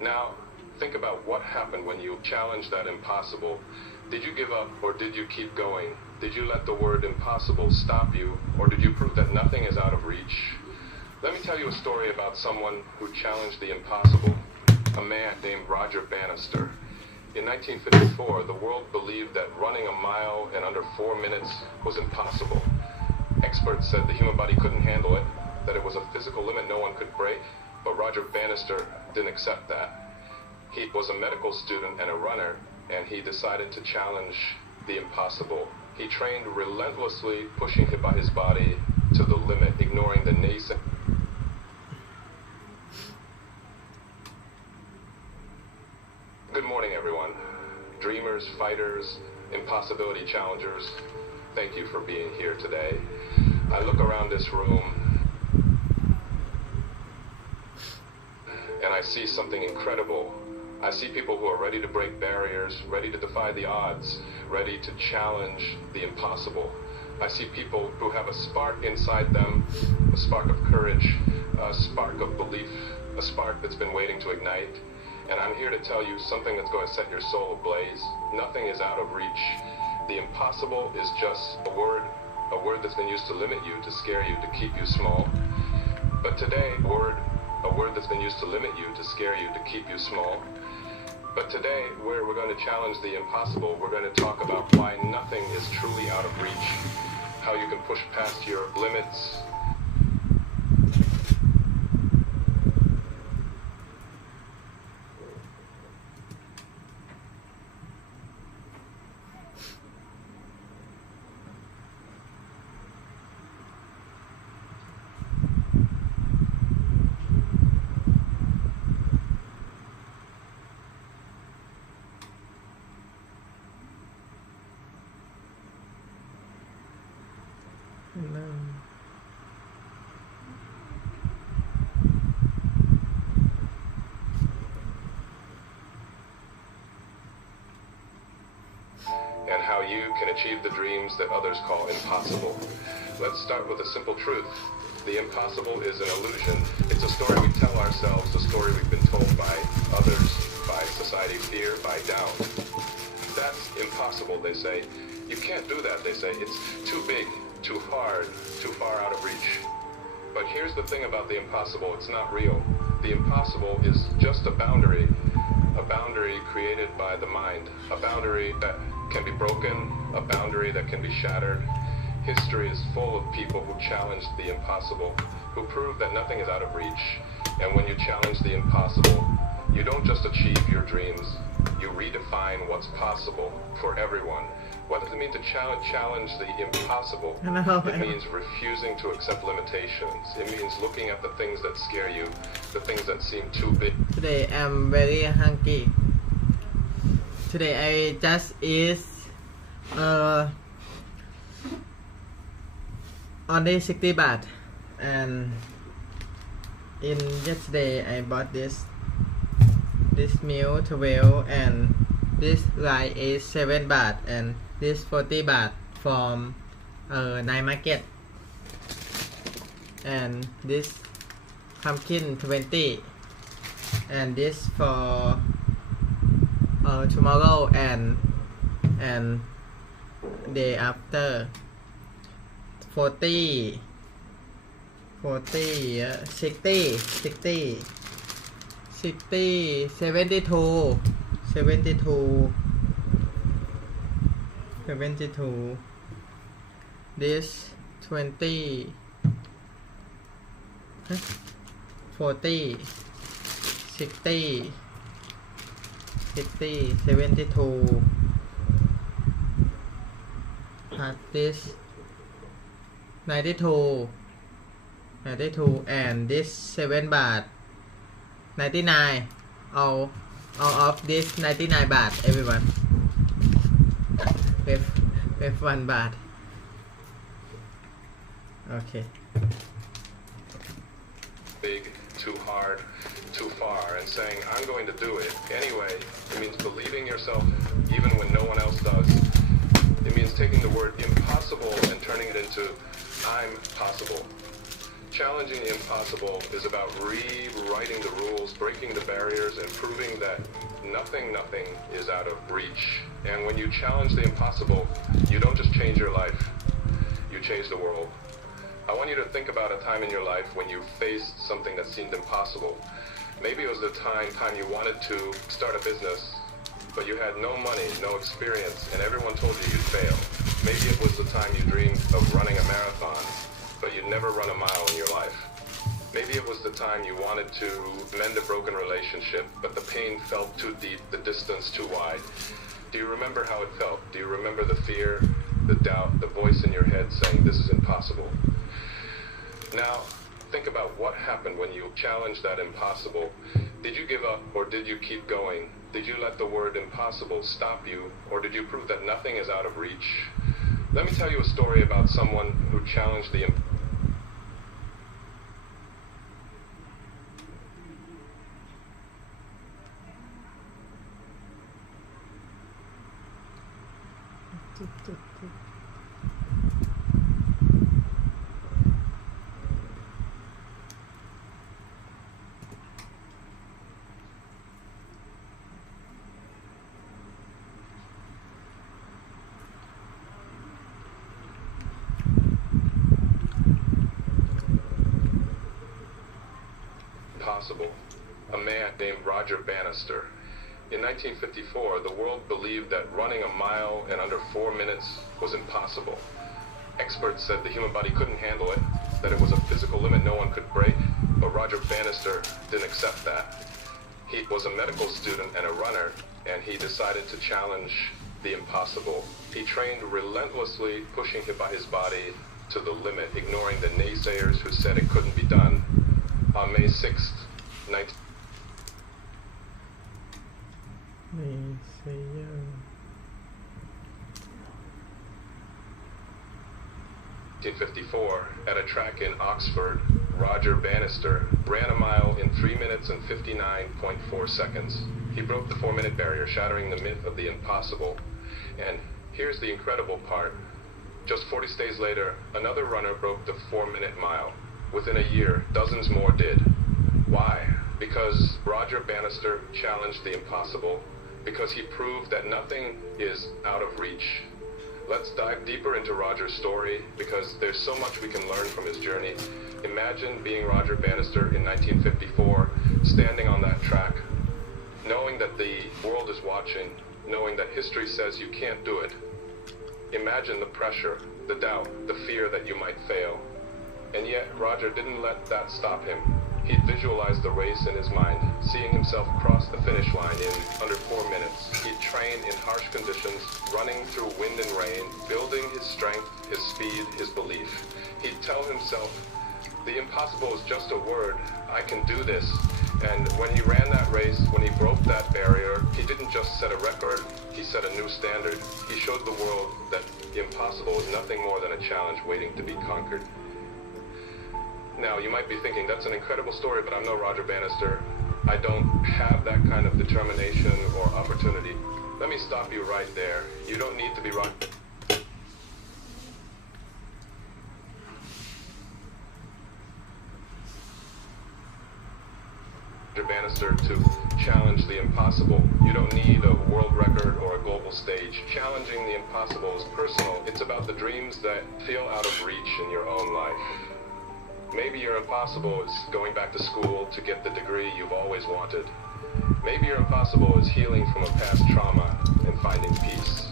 Now, think about what happened when you challenged that impossible. Did you give up or did you keep going? Did you let the word impossible stop you, or did you prove that nothing is out of reach? Let me tell you a story about someone who challenged the impossible, a man named Roger Bannister. In 1954, the world believed that running a mile in under 4 minutes was impossible. Experts said the human body couldn't handle it, that it was a physical limit no one could break, but Roger Bannister didn't accept that. He was a medical student and a runner, and he decided to challenge the impossible. He trained relentlessly, pushing his body to the limit, ignoring the naysayers. Good morning, everyone. Dreamers, fighters, impossibility challengers, thank you for being here today. I look around this room and I see something incredible. I see people who are ready to break barriers, ready to defy the odds, ready to challenge the impossible. I see people who have a spark inside them, a spark of courage, a spark of belief, a spark that's been waiting to ignite. And I'm here to tell you something that's going to set your soul ablaze. Nothing is out of reach. The impossible is just a word that's been used to limit you, to scare you, to keep you small. But today, a word that's been used to limit you, to scare you, to keep you small. But today, we're going to challenge the impossible. We're going to talk about why nothing is truly out of reach, how you can push past your limits. And how you can achieve the dreams that others call impossible. Let's start with a simple truth. The impossible is an illusion. It's a story we tell ourselves, a story we've been told by others, by society, fear, by doubt. That's impossible, they say. You can't do that, they say. It's too big, too hard, too far out of reach. But here's the thing about the impossible. It's not real. The impossible is just a boundary created by the mind, a boundary that can be broken, a boundary that can be shattered. History is full of people who challenged the impossible, who proved that nothing is out of reach. And when you challenge the impossible, you don't just achieve your dreams, you redefine what's possible for everyone. What does it mean to challenge the impossible? It means refusing to accept limitations. It means looking at the things that scare you, the things that seem too big. Today I'm very hungry. Today I just eat only 60 baht, and in yesterday I bought this meal 12, and this rice is 7 baht, and this 40 baht from night market, and this pumpkin 20, and this for tomorrow and day after 40 60 72 this 20 40 60 72 plus this 92 and this 7 baht 99 all of this 99 baht everyone with 1 baht. Okay. Big, too hard, too far, and saying, I'm going to do it anyway. It means believing yourself even when no one else does. It means taking the word impossible and turning it into I'm possible. Challenging the impossible is about rewriting the rules, breaking the barriers, and proving that nothing is out of reach. And when you challenge the impossible, you don't just change your life, you change the world. I want you to think about a time in your life when you faced something that seemed impossible. Maybe it was the time you wanted to start a business, but you had no money, no experience, and everyone told you you'd fail. Maybe it was the time you dreamed of running a marathon, but you'd never run a mile in your life. Maybe it was the time you wanted to mend a broken relationship, but the pain felt too deep, the distance too wide. Do you remember how it felt? Do you remember the fear, the doubt, the voice in your head saying this is impossible? Now, think about what happened when you challenged that impossible. Did you give up or did you keep going? Did you let the word impossible stop you, or did you prove that nothing is out of reach? Let me tell you a story about someone who challenged the impossible. A man named Roger Bannister. In 1954, the world believed that running a mile in under 4 minutes was impossible. Experts said the human body couldn't handle it, that it was a physical limit no one could break, but Roger Bannister didn't accept that. He was a medical student and a runner, and he decided to challenge the impossible. He trained relentlessly, pushing his body to the limit, ignoring the naysayers who said it couldn't be done. On May 6th, 1954, at a track in Oxford, Roger Bannister ran a mile in 3 minutes and 59.4 seconds. He broke the 4-minute barrier, shattering the myth of the impossible. And here's the incredible part. Just 40 days later, another runner broke the 4-minute mile. Within a year, dozens more did. Why? Because Roger Bannister challenged the impossible, because he proved that nothing is out of reach. Let's dive deeper into Roger's story, because there's so much we can learn from his journey. Imagine being Roger Bannister in 1954, standing on that track, knowing that the world is watching, knowing that history says you can't do it. Imagine the pressure, the doubt, the fear that you might fail. And yet, Roger didn't let that stop him. He visualized the race in his mind, seeing himself cross the finish line in under 4 minutes. He'd train in harsh conditions, running through wind and rain, building his strength, his speed, his belief. He'd tell himself, the impossible is just a word, I can do this. And when he ran that race, when he broke that barrier, he didn't just set a record, he set a new standard. He showed the world that the impossible is nothing more than a challenge waiting to be conquered. Now, you might be thinking, that's an incredible story, but I'm no Roger Bannister. I don't have that kind of determination or opportunity. Let me stop you right there. You don't need to be Roger Bannister to challenge the impossible. You don't need a world record or a global stage. Challenging the impossible is personal. It's about the dreams that feel out of reach in your own life. Maybe your impossible is going back to school to get the degree you've always wanted. Maybe your impossible is healing from a past trauma and finding peace.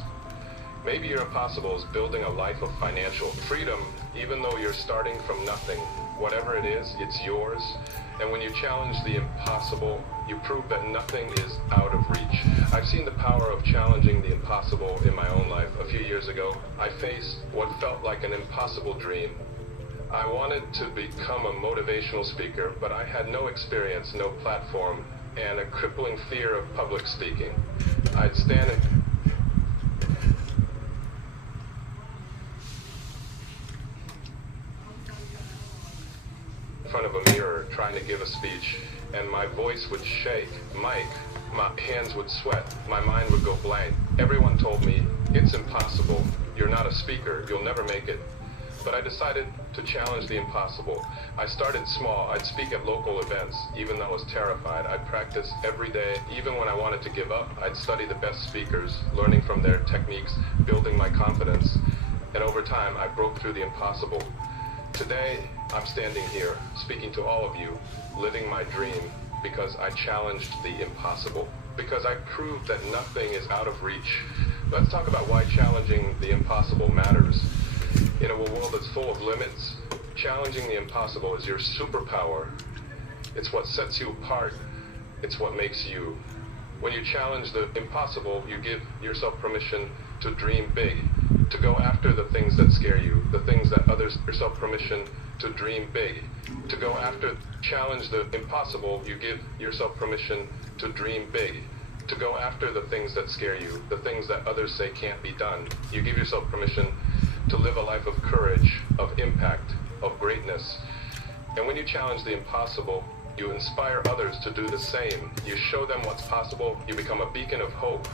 Maybe your impossible is building a life of financial freedom, even though you're starting from nothing. Whatever it is, it's yours. And when you challenge the impossible, you prove that nothing is out of reach. I've seen the power of challenging the impossible in my own life. A few years ago, I faced what felt like an impossible dream. I wanted to become a motivational speaker, but I had no experience, no platform, and a crippling fear of public speaking. I'd stand in front of a mirror trying to give a speech, and my voice would shake. My hands would sweat. My mind would go blank. Everyone told me, it's impossible. You're not a speaker. You'll never make it. but I decided to challenge the impossible. I started small. I'd speak at local events, even though I was terrified. I'd practice every day. Even when I wanted to give up, I'd study the best speakers, learning from their techniques, building my confidence. And over time, I broke through the impossible. Today, I'm standing here, speaking to all of you, living my dream, because I challenged the impossible. Because I proved that nothing is out of reach. Let's talk about why challenging the impossible matters. In a world that's full of limits, challenging the impossible is your superpower. It's what sets you apart. It's what makes you. When you challenge the impossible, you give yourself permission to dream big, to go after the things that scare you, the things that others yourself permission to dream big, to go after, challenge the impossible, you give yourself permission to dream big, to go after the things that scare you, the things that others say can't be done. You give yourself permission to live a life of courage, of impact, of greatness. And when you challenge the impossible, you inspire others to do the same. You show them what's possible. You become a beacon of hope,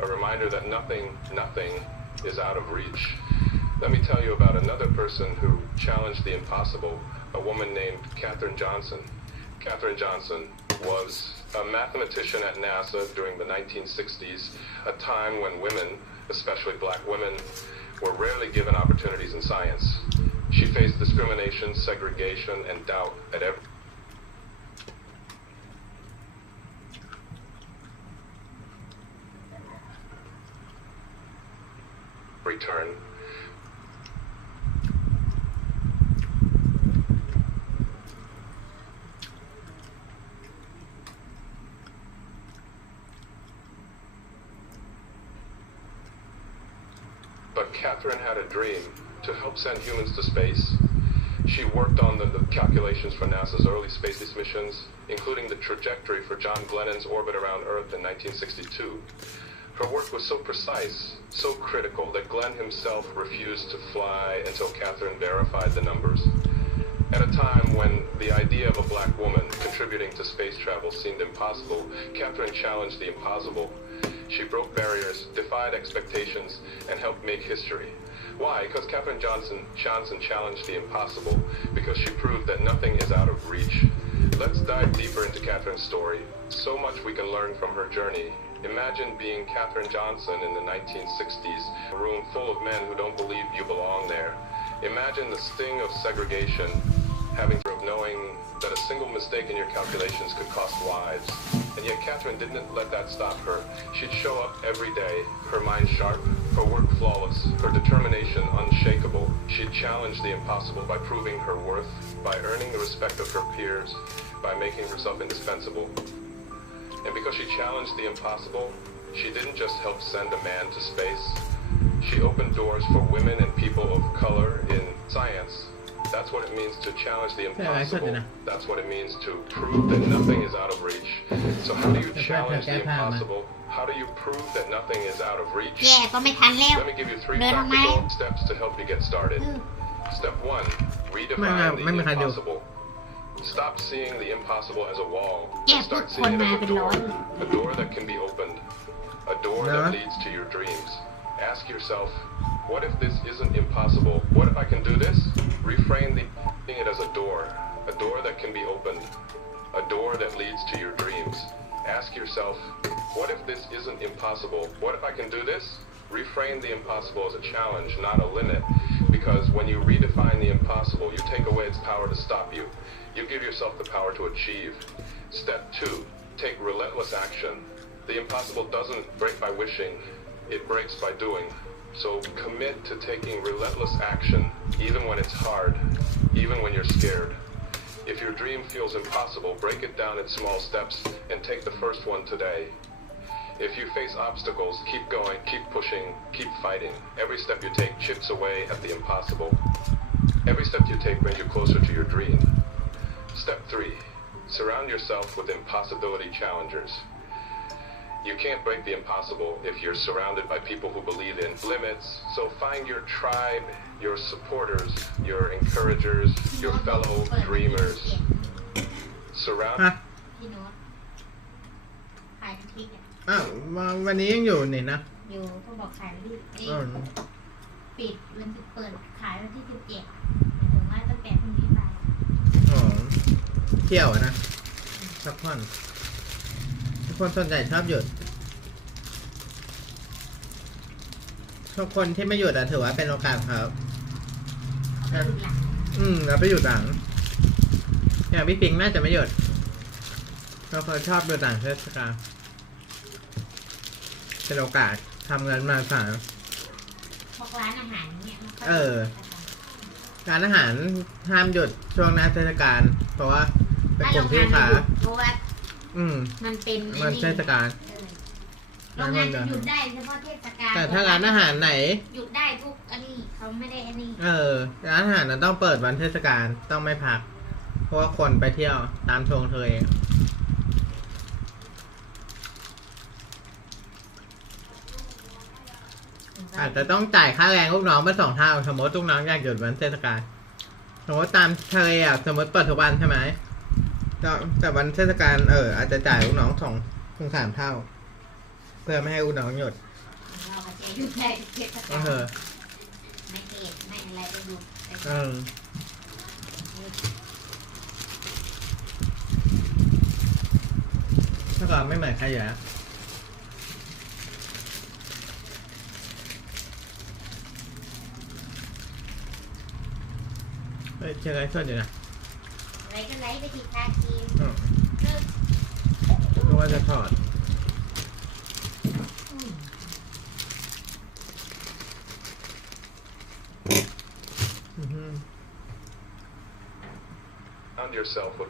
a reminder that nothing is out of reach. Let me tell you about another person who challenged the impossible, a woman named Katherine Johnson. Katherine Johnson was a mathematician at NASA during the 1960s, a time when women, especially black women, were rarely given opportunities in science. She faced discrimination, segregation, and doubt at every turn. But Katherine had a dream to help send humans to space. She worked on the calculations for NASA's early space missions, including the trajectory for John Glennon's orbit around Earth in 1962. Her work was so precise, so critical, that Glenn himself refused to fly until Katherine verified the numbers. At a time when the idea of a black woman contributing to space travel seemed impossible, Katherine challenged the impossible. She broke barriers, defied expectations, and helped make history. Why? Because Katherine Johnson challenged the impossible, because she proved that nothing is out of reach. Let's dive deeper into Katherine's story. So much we can learn from her journey. Imagine being Katherine Johnson in the 1960s, a room full of men who don't believe you belong there. Imagine the sting of segregation, having of knowing that a single mistake in your calculations could cost lives. And yet Katherine didn't let that stop her. She'd show up every day, her mind sharp, her work flawless, her determination unshakable. She'd challenge the impossible by proving her worth, by earning the respect of her peers, by making herself indispensable. And because she challenged the impossible, she didn't just help send a man to space. She opened doors for women and people of color in science. That's what it means to challenge the impossible. That's what it means to prove that nothing is out of reach. So how do you challenge the impossible? How do you prove that nothing is out of reach? Let me give you 3 practical steps to help you get started. Step 1, redefine the impossible. Stop seeing the impossible as a wall and start seeing it as a door that can be opened, a door that leads to your dreams. Ask yourself, what if this isn't impossible? What if I can do this? Reframe it as a door that can be opened, a door that leads to your dreams. Ask yourself, what if this isn't impossible? What if I can do this? Reframe the impossible as a challenge, not a limit, because when you redefine the impossible, you take away its power to stop you. You give yourself the power to achieve. Step 2, take relentless action. The impossible doesn't break by wishing, it breaks by doing. So commit to taking relentless action, even when it's hard, even when you're scared. If your dream feels impossible, break it down in small steps and take the first one today. If you face obstacles, keep going, keep pushing, keep fighting. Every step you take chips away at the impossible. Every step you take brings you closer to your dream. Step 3, surround yourself with impossibility challengers. You can't break the impossible if you're surrounded by people who believe in limits. So find your tribe, your supporters, your encouragers, your fellow dreamers. Surround. วันนี้ยังอยู่นี่นะ อยู่ก็บอกขายไม่ดี ปิดมันจะเปิดขายวันที่17หมายถึงว่าตั้งแต่พรุ่งนี้ไป อ๋อเที่ยวอะนะพักผ่อนทุกคนส่วนใหญ่ชอบหยุดทุกคนที่ไม่หยุดอะถือว่าเป็นโอกาสครับ เขาไปหยุดหลัง แล้วไปหยุดหลังอย่างพี่ปิงน่าจะไม่หยุดเราเคยชอบหยุดหลังเทศกาลเป็นโอกาสทำเงินมาฝาก พวกร้านอาหารเนี่ยมันก็ ร้านอาหารห้ามหยุดช่วงหน้าเทศกาลเพราะว่าเป็น ถ้าก ลุ่ โร ม งงา ที่ น ลูกค้า หยุดเพราะว่า อืม มันเป็นไอ้ มัน นี่ เทศกาล โรงงานจะหยุดได้เฉพาะเทศกาล แต่ถ้าร้านอาหารไหน หยุดได้ทุกอันนี้เขาไม่ได้อันนี้ ร้านอาหารนั้นต้องเปิดวันเทศกาลต้องไม่พัก เพราะว่าคนไปเที่ยวตามชงเธอเองอาจจะต้องจ่ายค่าแรงลูกน้องเป็น2 เท่าสมมติลูกน้องอยากหยุดวันเทศกาลสมมติตามทะเลอ่ะสมมติเปิดทุกวันใช่ไหมแต่วันเทศกาลอาจจะจ่ายลูกน้อง2-3 เท่า เพื่อไม่ให้ลูกน้องหยุด เราก็จะหยุดได้ทุกเทศกาลไม่เกตไม่อะไรก็หยุดไป ถ้าก่อนไม่เหมือนใครอยู่แล้วเจออะไรส่วนอยู่นะ อะไรก็ไล่ไปที่คาคีม รู้ว่าจะถอด Surround yourself with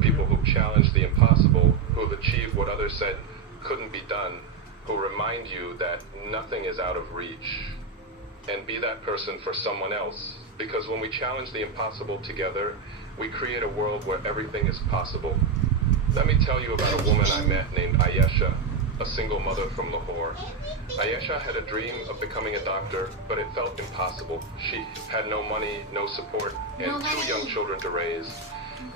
people who've challenged the impossible, who've achieved what others said couldn't be done, who remind you that nothing is out of reach. And be that person for someone else. Because when we challenge the impossible together, we create a world where everything is possible. Let me tell you about a woman I met named Ayesha, a single mother from Lahore. Ayesha had a dream of becoming a doctor, but it felt impossible. She had no money, no support, and 2 young children to raise.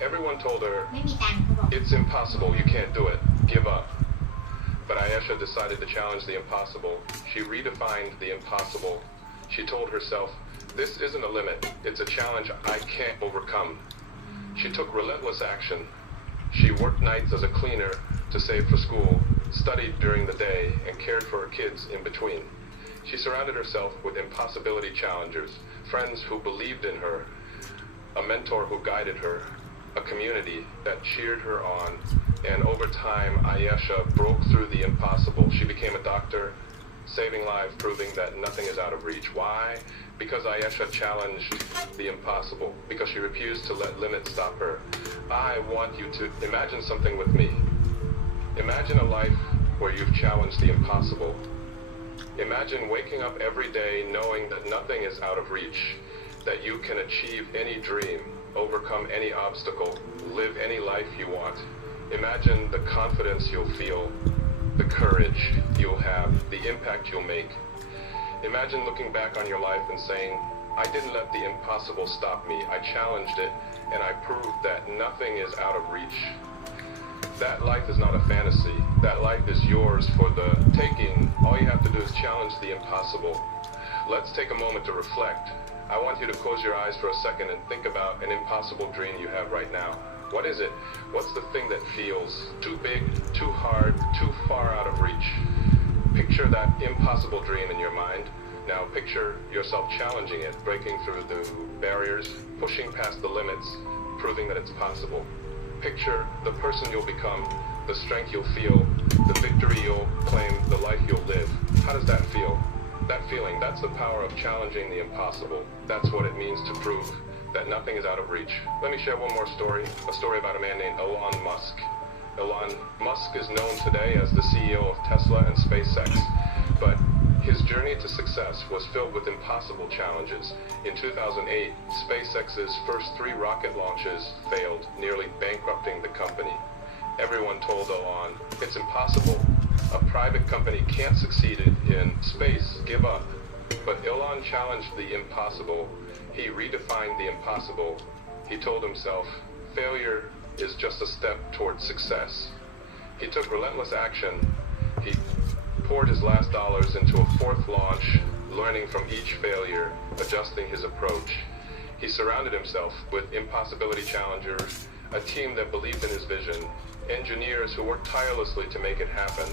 Everyone told her, ไม่มีตังค์เขาบอก it's impossible, you can't do it, give up. But Ayesha decided to challenge the impossible. She redefined the impossible. She told herself, this isn't a limit, it's a challenge I can't overcome. She took relentless action. She worked nights as a cleaner to save for school, studied during the day, and cared for her kids in between. She surrounded herself with impossibility challengers, friends who believed in her, a mentor who guided her, a community that cheered her on, and over time, Ayesha broke through the impossible. She became a doctor, saving lives, proving that nothing is out of reach. Why? Because Ayesha challenged the impossible, because she refused to let limits stop her. I want you to imagine something with me. Imagine a life where you've challenged the impossible. Imagine waking up every day knowing that nothing is out of reach, that you can achieve any dream, overcome any obstacle, live any life you want. Imagine the confidence you'll feel, the courage you'll have, the impact you'll make. Imagine looking back on your life and saying, I didn't let the impossible stop me. I challenged it, and I proved that nothing is out of reach. That life is not a fantasy. That life is yours for the taking. All you have to do is challenge the impossible. Let's take a moment to reflect. I want you to close your eyes for a second and think about an impossible dream you have right now. What is it? What's the thing that feels too big, too hard, too far out of reach? Picture that impossible dream in your mind. Now picture yourself challenging it, breaking through the barriers, pushing past the limits, proving that it's possible. Picture the person you'll become, the strength you'll feel, the victory you'll claim, the life you'll live. How does that feel? That feeling, that's the power of challenging the impossible. That's what it means to prove that nothing is out of reach. Let me share one more story, a story about a man named Elon Musk. Elon Musk is known today as the CEO of Tesla and SpaceX, but his journey to success was filled with impossible challenges. In 2008, SpaceX's first 3 rocket launches failed, nearly bankrupting the company. Everyone told Elon, it's impossible. A private company can't succeed in space, give up. But Elon challenged the impossible. He redefined the impossible. He told himself, failure is just a step towards success. He took relentless action. He poured his last dollars into a 4th launch, learning from each failure, adjusting his approach. He surrounded himself with impossibility challengers, a team that believed in his vision, engineers who worked tirelessly to make it happen.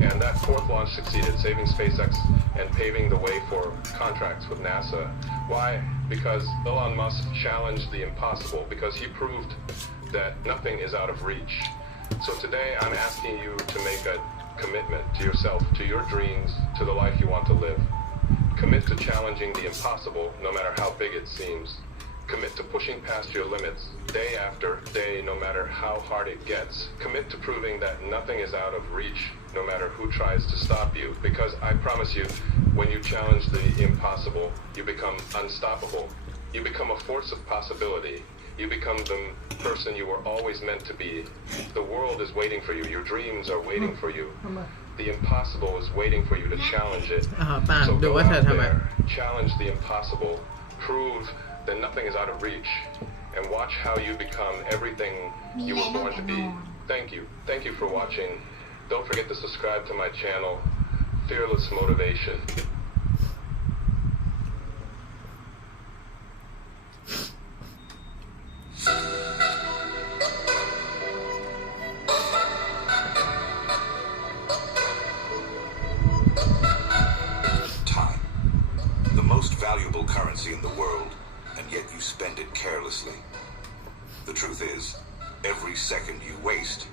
And that fourth launch succeeded, saving SpaceX and paving the way for contracts with NASA. Why? Because Elon Musk challenged the impossible, because he proved that nothing is out of reach. So today I'm asking you to make a commitment to yourself, to your dreams, to the life you want to live. Commit to challenging the impossible, no matter how big it seems. Commit to pushing past your limits day after day, no matter how hard it gets. Commit to proving that nothing is out of reach, no matter who tries to stop you. Because I promise you, when you challenge the impossible, you become unstoppable. You become a force of possibility. You become the person you were always meant to be. The world is waiting for you. Your dreams are waiting for you. The impossible is waiting for you to challenge it. So go out there, challenge the impossible, prove that nothing is out of reach, and watch how you become everything you were born to be. Thank you. Thank you for watching. Don't forget to subscribe to my channel, Fearless Motivation. Time. The most valuable currency in the world, and yet you spend it carelessly. The truth is, every second you waste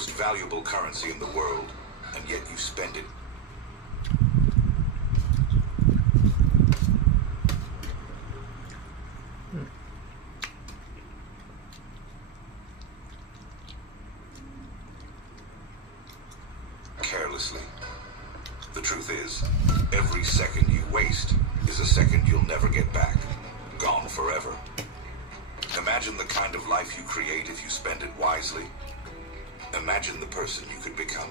most valuable currency in the world, and yet you spend it. Carelessly. The truth is, every second you waste is a second you'll never get back. Gone forever. Imagine the kind of life you create if you spend it wisely. Imagine the person you could become.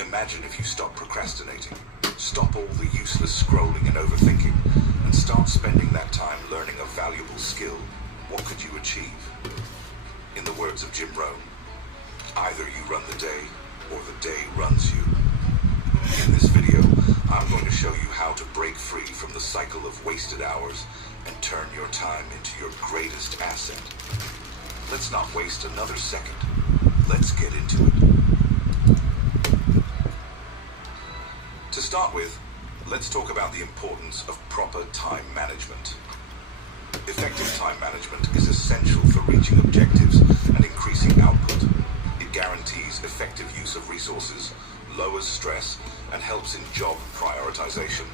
Imagine if you stop procrastinating, stop all the useless scrolling and overthinking, and start spending that time learning a valuable skill. What could you achieve? In the words of Jim Rohn, either you run the day, or the day runs you. In this video, I'm going to show you how to break free from the cycle of wasted hours and turn your time into your greatest asset. Let's not waste another second. Let's get into it. To start with, let's talk about the importance of proper time management. Effective time management is essential for reaching objectives and increasing output. It guarantees effective use of resources, lowers stress, and helps in job prioritization.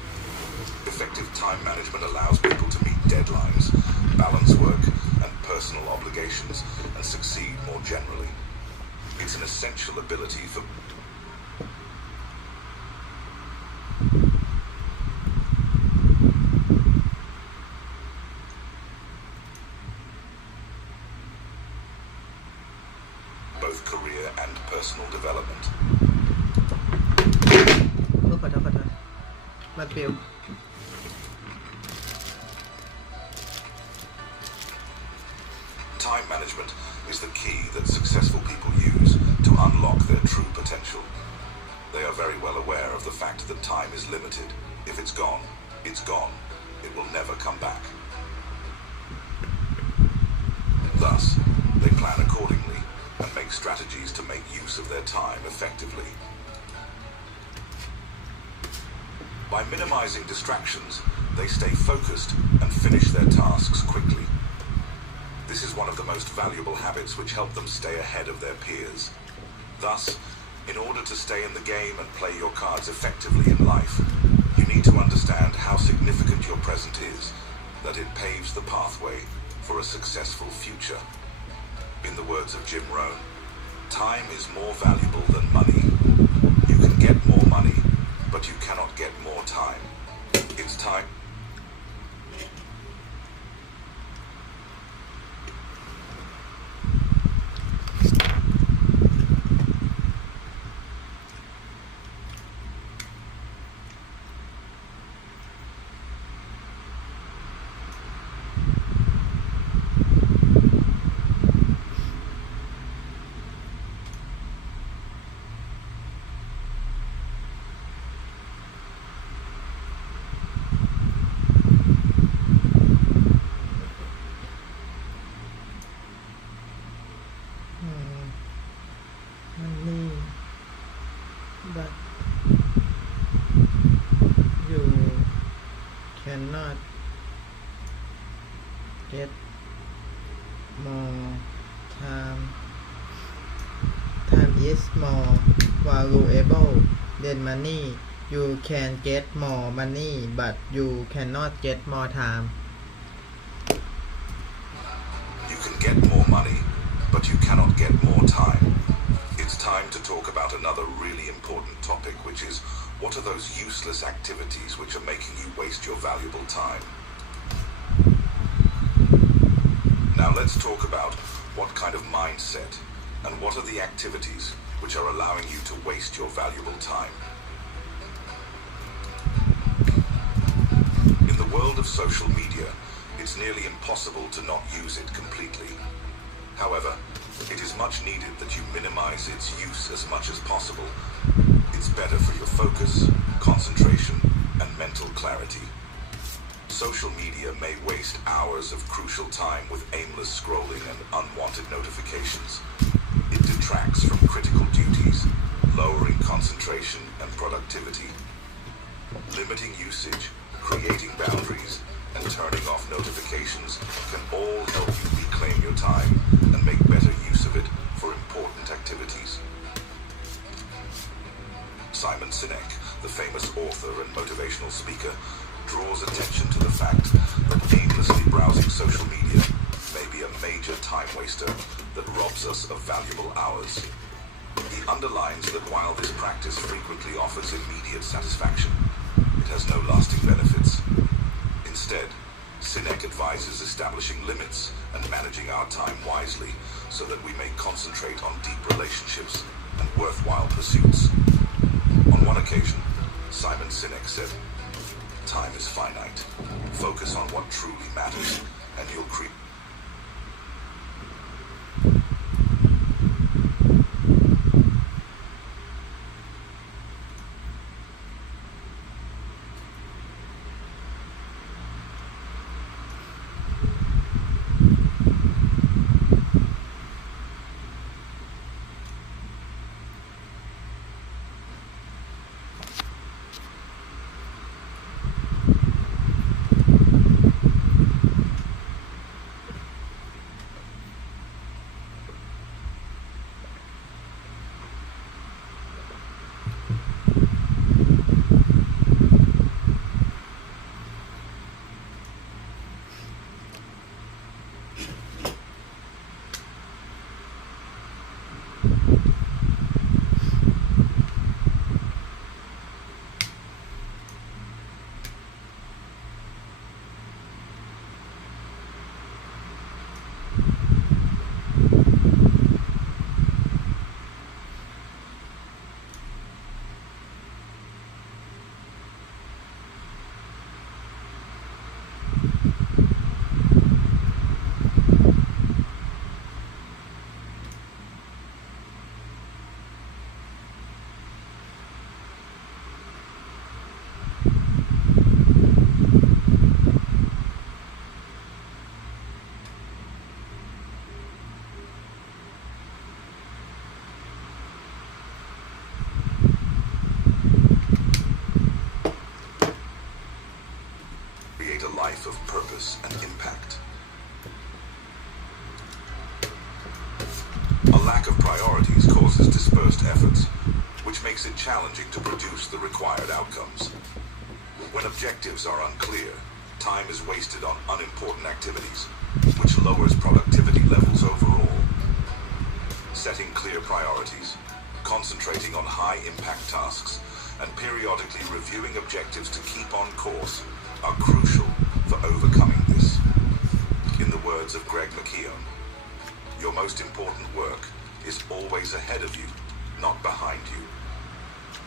Effective time management allows people to meet deadlines, balance work and personal obligations, and succeed more generally. It's an essential ability for both career and personal development. Time management is the key that successful people use to unlock their true potential. They are very well aware of the fact that time is limited. If it's gone, it's gone. It will never come back. Thus, they plan accordingly and make strategies to make use of their time effectively. By minimizing distractions, they stay focused and finish their tasks quickly. This is one of the most valuable habits which help them stay ahead of their peers. Thus, in order to stay in the game and play your cards effectively in life, you need to understand how significant your present is, that it paves the pathway for a successful future. In the words of Jim Rohn, time is more valuable than money. You can get more money, but you cannot get more time. It's time. money but you cannot get more time. Time is more valuable than money. You can get more money but you cannot get more time. You can get more money, but you cannot get more time. It's time to talk about another really important topic, which is, what are those useless activities which are making you waste your valuable time? Now let's talk about what kind of mindset and what are the activities which are allowing you to waste your valuable time. In the world of social media, it's nearly impossible to not use it completely. However, it is much needed that you minimize its use as much as possible. It's better for your focus, concentration, and mental clarity. Social media may waste hours of crucial time with aimless scrolling and unwanted notifications. It detracts from critical duties, lowering concentration and productivity. Limiting usage, creating boundaries, and turning off notifications can all help you reclaim your time and make better use of it for important activities. Simon Sinek, the famous author and motivational speaker, draws attention to the fact that aimlessly browsing social media may be a major time waster that robs us of valuable hours. He underlines that while this practice frequently offers immediate satisfaction, it has no lasting benefits. Instead, Sinek advises establishing limits and managing our time wisely so that we may concentrate on deep relationships and worthwhile pursuits. On one occasion, Simon Sinek said, "Time is finite. Focus on what truly matters, and you'll create." lack of priorities causes dispersed efforts, which makes it challenging to produce the required outcomes. When objectives are unclear, time is wasted on unimportant activities, which lowers productivity levels overall. Setting clear priorities, concentrating on high-impact tasks, and periodically reviewing objectives to keep on course are crucial for overcoming this. In the words of Greg McKeown, your most important work is always ahead of you, not behind you.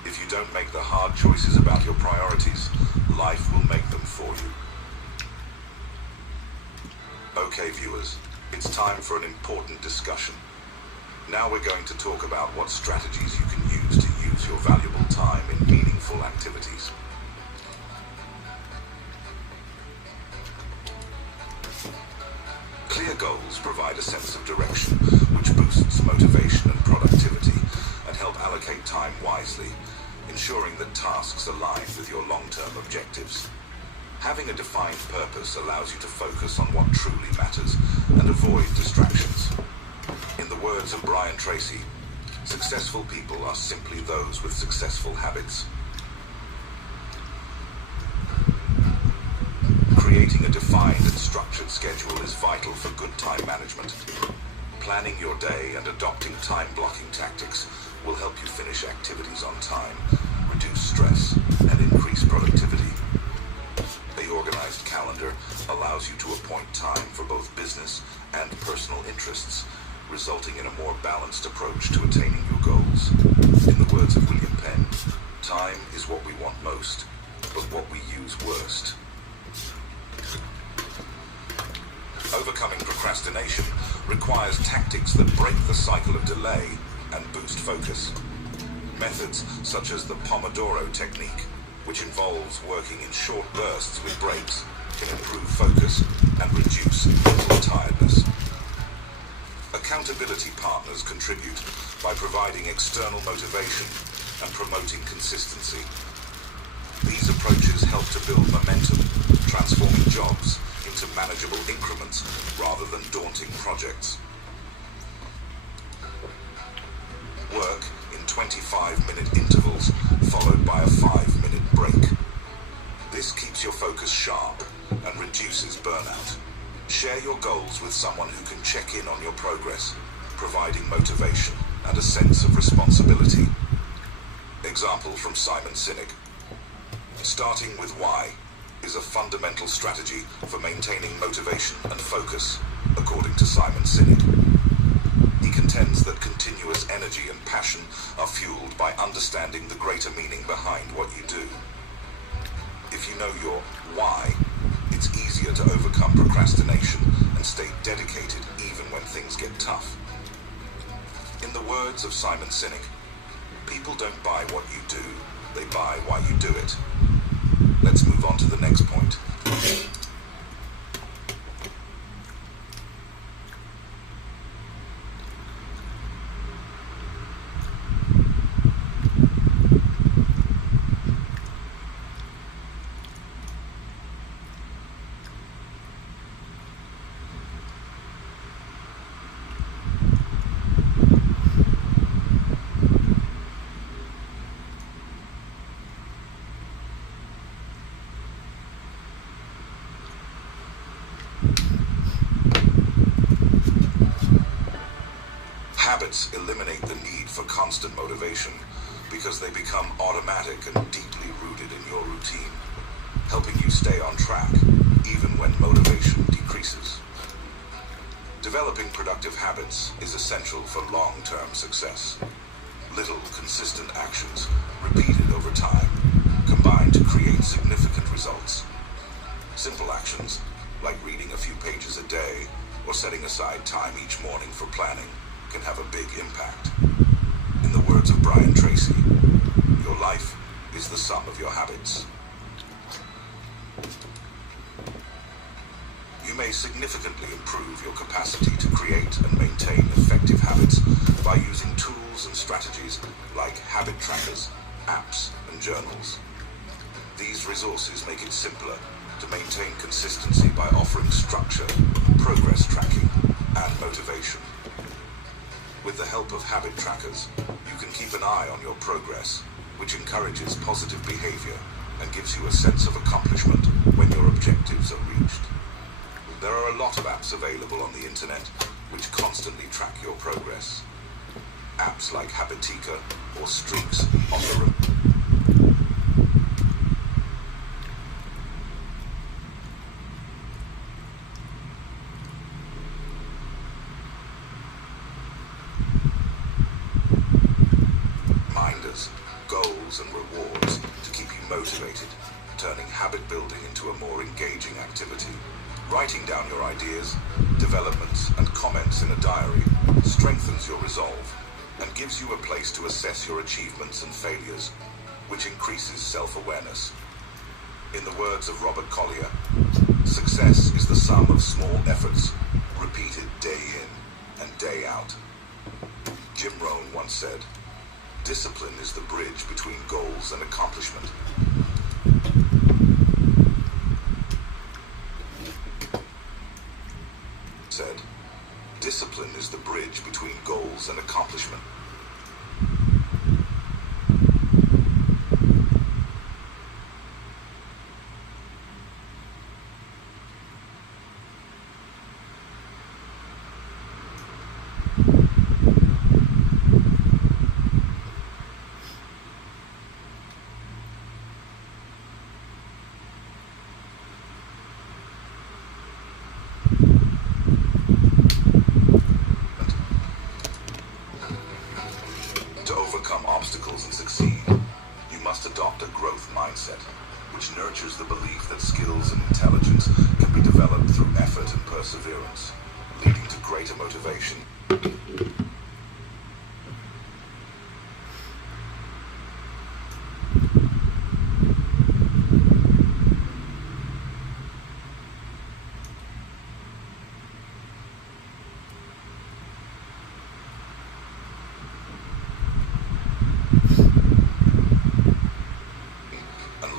If you don't make the hard choices about your priorities, life will make them for you. Okay, viewers, it's time for an important discussion. Now we're going to talk about what strategies you can use to use your valuable time in meaningful activities. Clear goals provide a sense of direction, which boosts motivation and productivity, and help allocate time wisely, ensuring that tasks align with your long-term objectives. Having a defined purpose allows you to focus on what truly matters and avoid distractions. In the words of Brian Tracy, successful people are simply those with successful habits. Creating a defined and structured schedule is vital for good time management. Planning your day and adopting time-blocking tactics will help you finish activities on time, reduce stress, and increase productivity. The organized calendar allows you to appoint time for both business and personal interests, resulting in a more balanced approach to attaining your goals. In the words of William Penn, time is what we want most, but what we use worst. Overcoming procrastination requires tactics that break the cycle of delay and boost focus. Methods such as the Pomodoro technique, which involves working in short bursts with breaks, can improve focus and reduce mental tiredness. Accountability partners contribute by providing external motivation and promoting consistency. These approaches help to build momentum, transforming jobs into manageable increments rather than daunting projects. Work in 25-minute intervals followed by a 5-minute break. This keeps your focus sharp and reduces burnout. Share your goals with someone who can check in on your progress, providing motivation and a sense of responsibility. Example from Simon Sinek. Starting with why is a fundamental strategy for maintaining motivation and focus, according to Simon Sinek. He contends that continuous energy and passion are fueled by understanding the greater meaning behind what you do. If you know your why, it's easier to overcome procrastination and stay dedicated even when things get tough. In the words of Simon Sinek, people don't buy what you do, they buy why you do it. Let's move on to the next point. Habits eliminate the need for constant motivation because they become automatic and deeply rooted in your routine, helping you stay on track even when motivation decreases. Developing productive habits is essential for long-term success. Little, consistent actions, repeated over time, combine to create significant results. Simple actions, like reading a few pages a day or setting aside time each morning for planning, can have a big impact. In the words of Brian Tracy, your life is the sum of your habits. You may significantly improve your capacity to create and maintain effective habits by using tools and strategies like habit trackers, apps, and journals. These resources make it simpler to maintain consistency by offering structure, progress tracking, and motivation. With the help of habit trackers, you can keep an eye on your progress, which encourages positive behavior and gives you a sense of accomplishment when your objectives are reached. There are a lot of apps available on the internet which constantly track your progress. Apps like Habitica or Streaks offer reminders, goals and rewards to keep you motivated, turning habit building into a more engaging activity. Writing down your ideas, developments and comments in a diary strengthens your resolve and gives you a place to assess your achievements and failures, which increases self-awareness. In the words of Robert Collier, success is the sum of small efforts repeated day in and day out. Jim Rohn once said, "Discipline is the bridge between goals and accomplishment." Said, "Discipline is the bridge between goals and accomplishment." To overcome obstacles and succeed, you must adopt a growth mindset, which nurtures the belief that skills and intelligence can be developed through effort and perseverance, leading to greater motivation.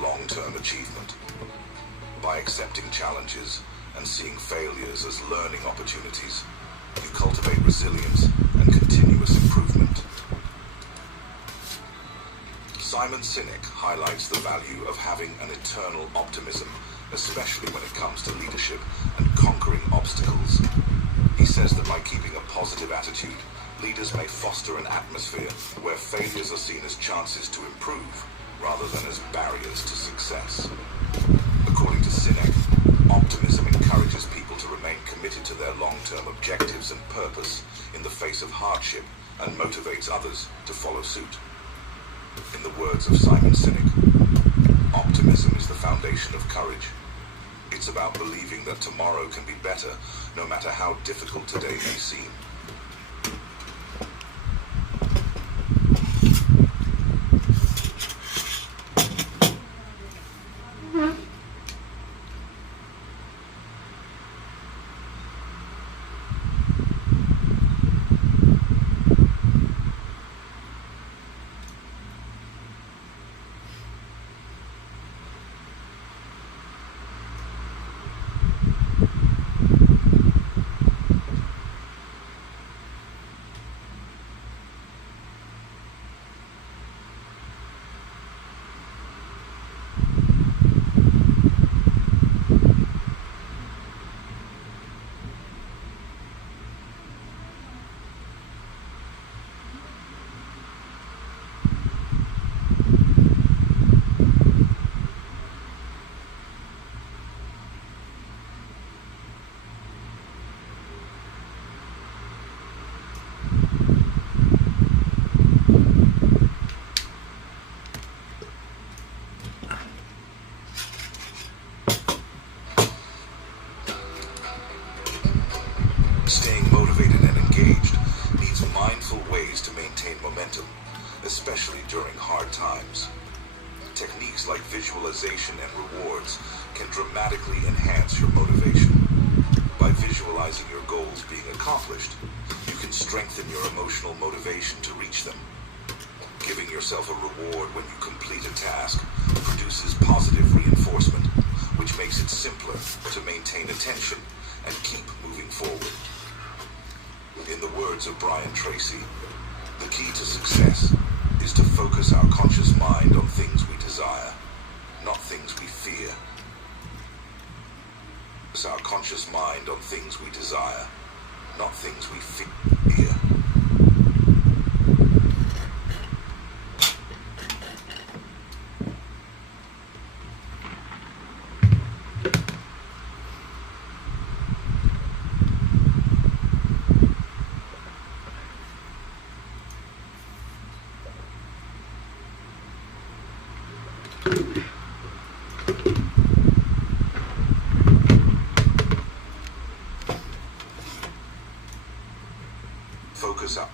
Long-term achievement. By accepting challenges and seeing failures as learning opportunities, you cultivate resilience and continuous improvement. Simon Sinek highlights the value of having an eternal optimism, especially when it comes to leadership and conquering obstacles. He says that by keeping a positive attitude, leaders may foster an atmosphere where failures are seen as chances to improve rather than as barriers to success. According to Sinek, optimism encourages people to remain committed to their long-term objectives and purpose in the face of hardship and motivates others to follow suit. In the words of Simon Sinek, optimism is the foundation of courage. It's about believing that tomorrow can be better, no matter how difficult today may seem. Staying motivated and engaged needs mindful ways to maintain momentum, especially during hard times. Techniques like visualization and rewards can dramatically enhance your motivation. By visualizing your goals being accomplished, you can strengthen your emotional motivation to reach them. Giving yourself a reward when you complete a task produces positive reinforcement, which makes it simpler to maintain attention and keep moving forward. In the words of Brian Tracy, the key to success is to focus our conscious mind on things we desire, not things we fear. Focus our conscious mind on things we desire, not things we fear. Focus up.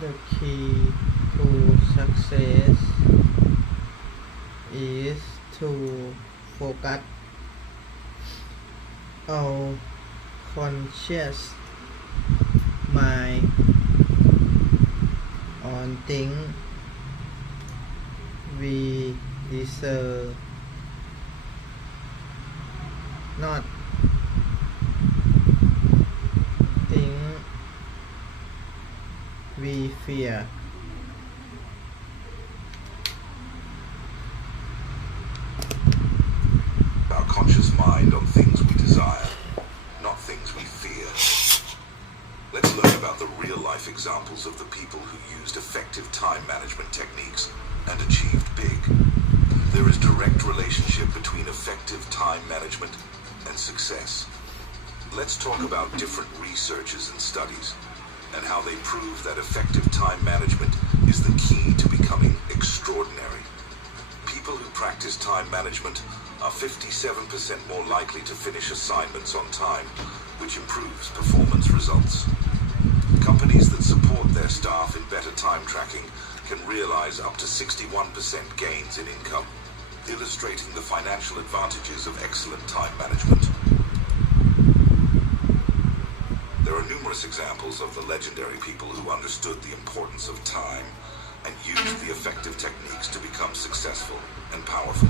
The key to success is to focus our conscious mind on things we deserve, not things we fear. Our conscious mind on things we desire, not things we fear. Let's learn about the real-life examples of the people who used effective time management techniques and achieved big. There is direct relationship between effective time management and success. Let's talk about different researches and studies and how they prove that effective time management is the key to becoming extraordinary. People who practice time management are 57% more likely to finish assignments on time, which improves performance results. Companies that support their staff in better time tracking can realize up to 61% gains in income, illustrating the financial advantages of excellent time management. There are numerous examples of the legendary people who understood the importance of time and used the effective techniques to become successful and powerful.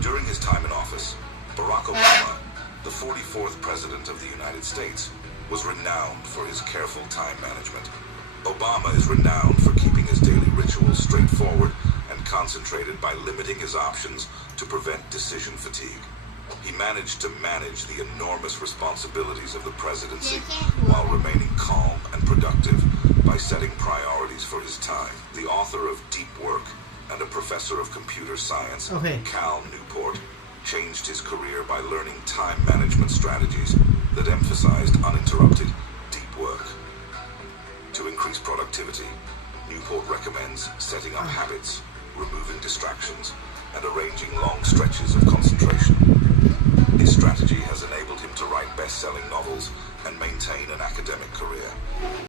During his time in office, Barack Obama, the 44th President of the United States, was renowned for his careful time management. Obama is renowned for keeping his daily rituals straightforward and concentrated by limiting his options to prevent decision fatigue. He managed to manage the enormous responsibilities of the presidency while remaining calm and productive by setting priorities for his time. The author of Deep Work and a professor of computer science, Cal Newport, changed his career by learning time management strategies that emphasized uninterrupted, deep work. To increase productivity, Newport recommends setting up habits, removing distractions, and arranging long stretches of concentration. His strategy has enabled him to write best-selling novels and maintain an academic career.